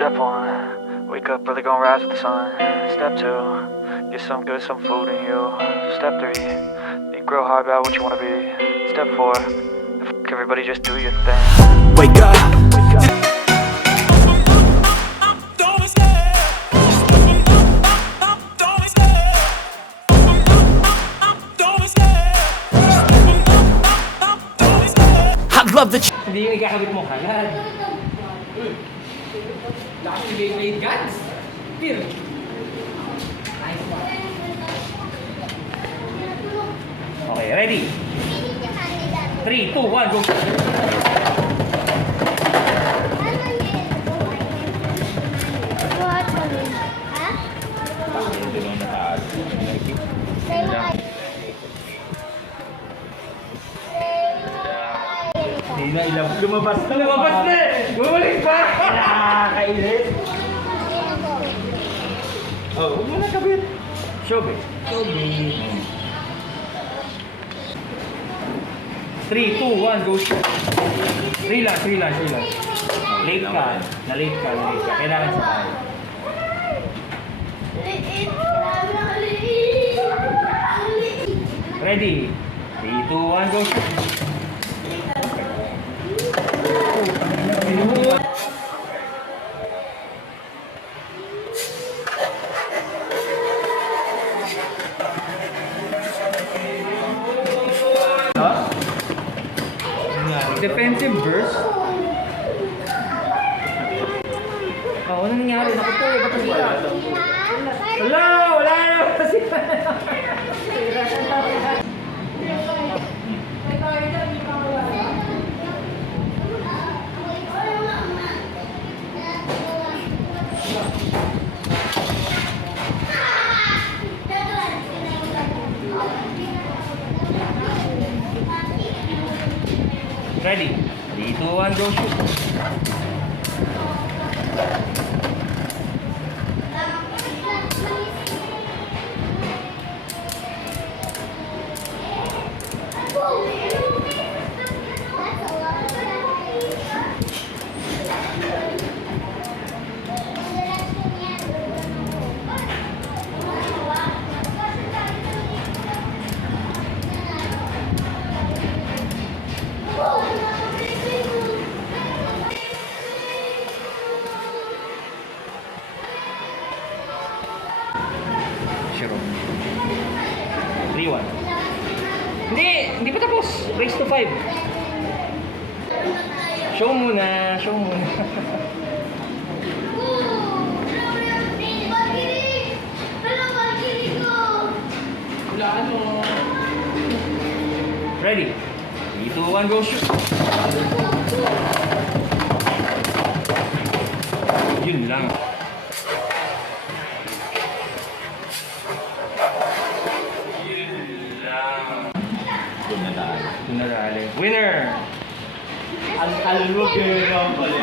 Step 1, wake up early, gonna rise with the sun. Step 2, get some good, some food in you. Step 3, think real hard about what you wanna be. Step 4, everybody just do your thing. Wake up. I love the Hindi yung ikakabit mo kalan. Lakas yung Beyblade guns. Here. Nice one. Okay, ready? 3, 2, 1, go! Hindi na ilang. Lumabas na! Lumabas na! Bumalik pa! Nakakailit! Oh, huwag mo na kabit. Shobe. Shobe. 3, 2, 1, go! 3 lang. Late ka. Na-late ka. Kailangan sa tayo. Ready? 3, 2, 1, go! Defensive burst? Oh, ano nangyari? Naku po, ba't sila? Wala na kasi. Ready? 3, 2, 1, go shoot! Shirome. 3-1. Hindi pa tapos. Race to 5. Show muna. Ready? 3, 2, 1, go shoot! Yun lang. Tunadali. Winner! Ang alugero pala.